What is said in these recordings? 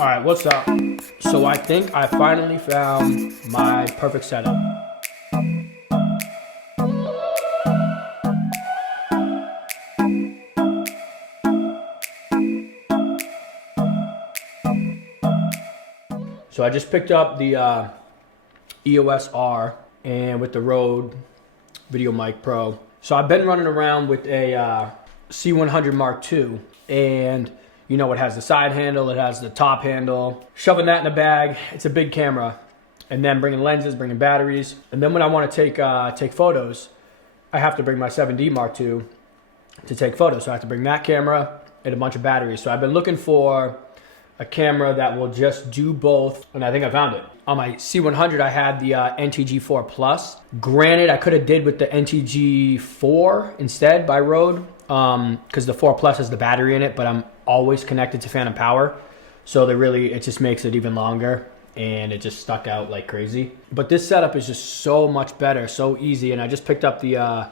All right, what's up? So I think I finally found my perfect setup. So I just picked up the Eos R and with the Rode Video Mic Pro. So I've been running around with a C100 Mark II, and you know, it has the side handle, it has the top handle. Shoving that in a bag, it's a big camera. And then bringing lenses, bringing batteries. And then when I want to take photos, I have to bring my 7D Mark II to take photos. So I have to bring that camera and a bunch of batteries. So I've been looking for a camera that will just do both, and I think I found it. On my C100, I had the NTG4 Plus. Granted, I could have did with the NTG4 instead by Rode, because the 4 Plus has the battery in it, but I'm always connected to phantom power. So it just makes it even longer, and it just stuck out like crazy. But this setup is just so much better, so easy, and I just picked up the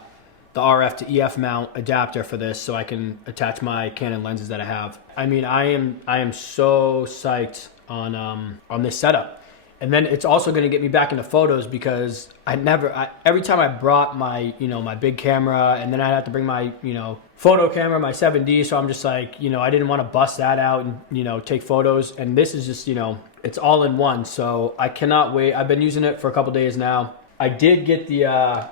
RF to EF mount adapter for this so I can attach my Canon lenses that I have. I mean, I am so psyched on this setup. And then it's also going to get me back into photos because every time I brought my, my big camera, and then I had to bring my, photo camera, my 7D. So I'm just like, I didn't want to bust that out and, take photos. And this is just, it's all in one. So I cannot wait. I've been using it for a couple days now. I did get the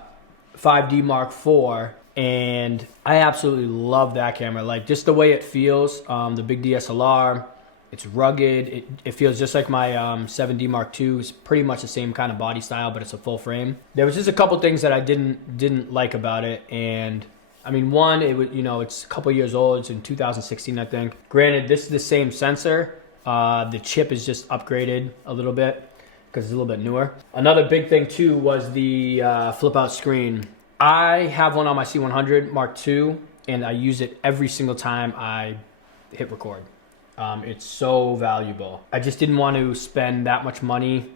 5D Mark IV, and I absolutely love that camera. Like just the way it feels, the big DSLR. It's rugged. It feels just like my 7D Mark II. It's pretty much the same kind of body style, but it's a full frame. There was just a couple things that I didn't like about it, and I mean, one, it was it's a couple years old. It's in 2016, I think. Granted, this is the same sensor. The chip is just upgraded a little bit because it's a little bit newer. Another big thing too was the flip out screen. I have one on my C100 Mark II, and I use it every single time I hit record. It's so valuable. I just didn't want to spend that much money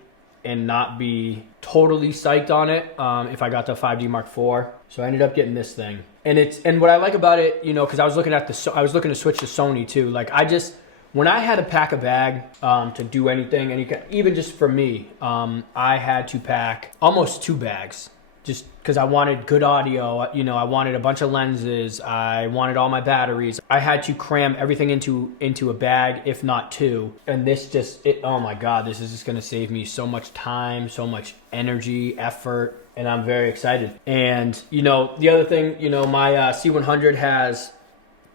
and not be totally psyched on it if I got the 5D Mark IV. So I ended up getting this thing. And what I like about it, because I was looking to switch to Sony too. Like when I had to pack a bag to do anything, and even just for me, I had to pack almost 2 bags. Just because I wanted good audio, I wanted a bunch of lenses, I wanted all my batteries. I had to cram everything into a bag, if not 2. And this oh my God, this is just gonna save me so much time, so much energy, effort, and I'm very excited. And the other thing, my C100 has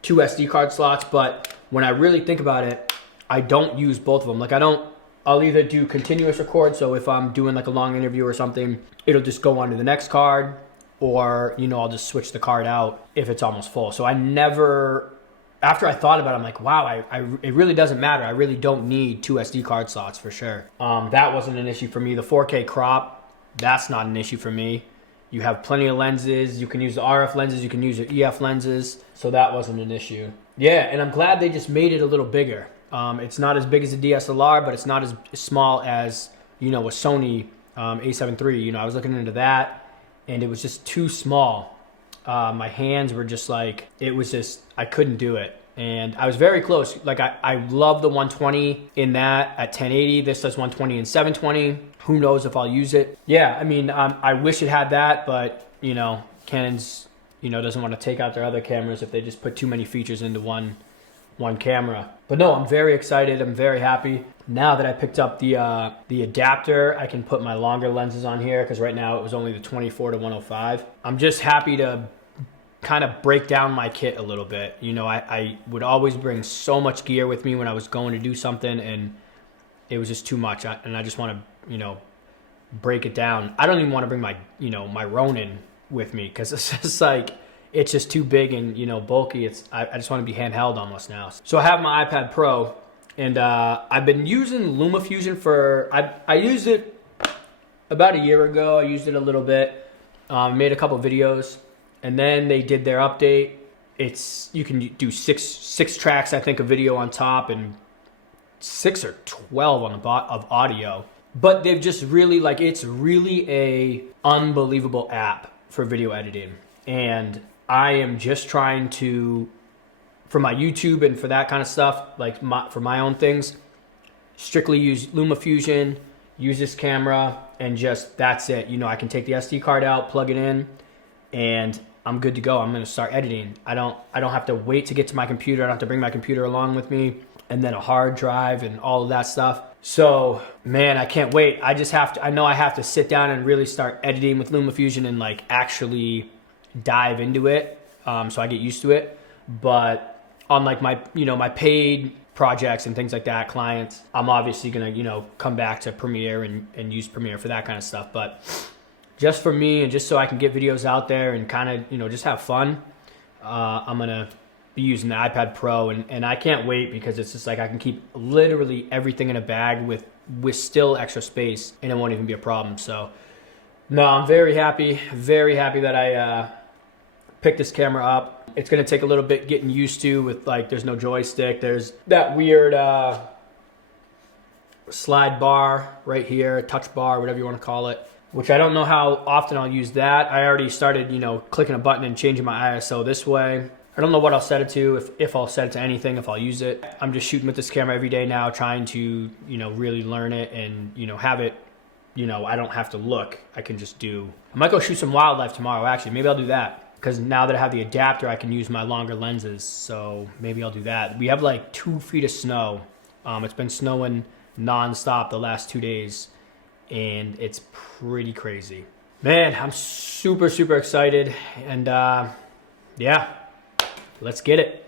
2 SD card slots, but when I really think about it, I don't use both of them. Like I'll either do continuous record, so if I'm doing like a long interview or something, it'll just go onto the next card, or I'll just switch the card out if it's almost full. So I never, after I thought about it, I'm like, wow, it really doesn't matter. I really don't need 2 SD card slots for sure. That wasn't an issue for me. The 4K crop, that's not an issue for me. You have plenty of lenses. You can use the RF lenses. You can use your EF lenses. So that wasn't an issue. Yeah, and I'm glad they just made it a little bigger. It's not as big as a DSLR, but it's not as small as, a Sony A7 III. I was looking into that, and it was just too small. My hands were just like, I couldn't do it. And I was very close. Like I love the 120 in that at 1080. This does 120 and 720. Who knows if I'll use it? Yeah, I mean, I wish it had that, but Canon's, doesn't want to take out their other cameras if they just put too many features into one camera. But no, I'm very excited. I'm very happy. Now that I picked up the adapter, I can put my longer lenses on here, because right now it was only the 24 to 105. I'm just happy to kind of break down my kit a little bit. I would always bring so much gear with me when I was going to do something, and it was just too much. And I just want to, break it down. I don't even want to bring my, my Ronin with me, because it's just like, it's just too big and bulky. I just want to be handheld almost now. So I have my iPad Pro, and I've been using LumaFusion I used it about a year ago. I used it a little bit, made a couple videos, and then they did their update. You can do six tracks, I think, a video on top, and 6 or 12 on the of audio. But they've just really it's really a unbelievable app for video editing, and I am just trying to, for my YouTube and for that kind of stuff, for my own things, strictly use LumaFusion, use this camera, and just that's it. You know, I can take the SD card out, plug it in, and I'm good to go. I'm gonna start editing. I don't have to wait to get to my computer. I don't have to bring my computer along with me, and then a hard drive and all of that stuff. So man, I can't wait. I just have to, I know I have to sit down and really start editing with LumaFusion and like actually dive into it, so I get used to it. But on like my, you know, my paid projects and things like that, clients, I'm obviously gonna, you know, come back to Premiere and use Premiere for that kind of stuff. But just for me and just so I can get videos out there and kind of, you know, just have fun, I'm gonna be using the iPad Pro, and I can't wait because it's just like I can keep literally everything in a bag with still extra space, and it won't even be a problem. So no, I'm very happy that I picked this camera up. It's gonna take a little bit getting used to with like, there's no joystick. There's that weird slide bar right here, touch bar, whatever you wanna call it, which I don't know how often I'll use that. I already started, you know, clicking a button and changing my ISO this way. I don't know what I'll set it to, if I'll set it to anything, if I'll use it. I'm just shooting with this camera every day now, trying to, you know, really learn it and, you know, have it, you know, I don't have to look. I can just do. I might go shoot some wildlife tomorrow, actually. Maybe I'll do that. Because now that I have the adapter, I can use my longer lenses. So maybe I'll do that. We have like 2 feet of snow. It's been snowing nonstop the last 2 days, and it's pretty crazy. Man, I'm super, super excited. And yeah. Let's get it.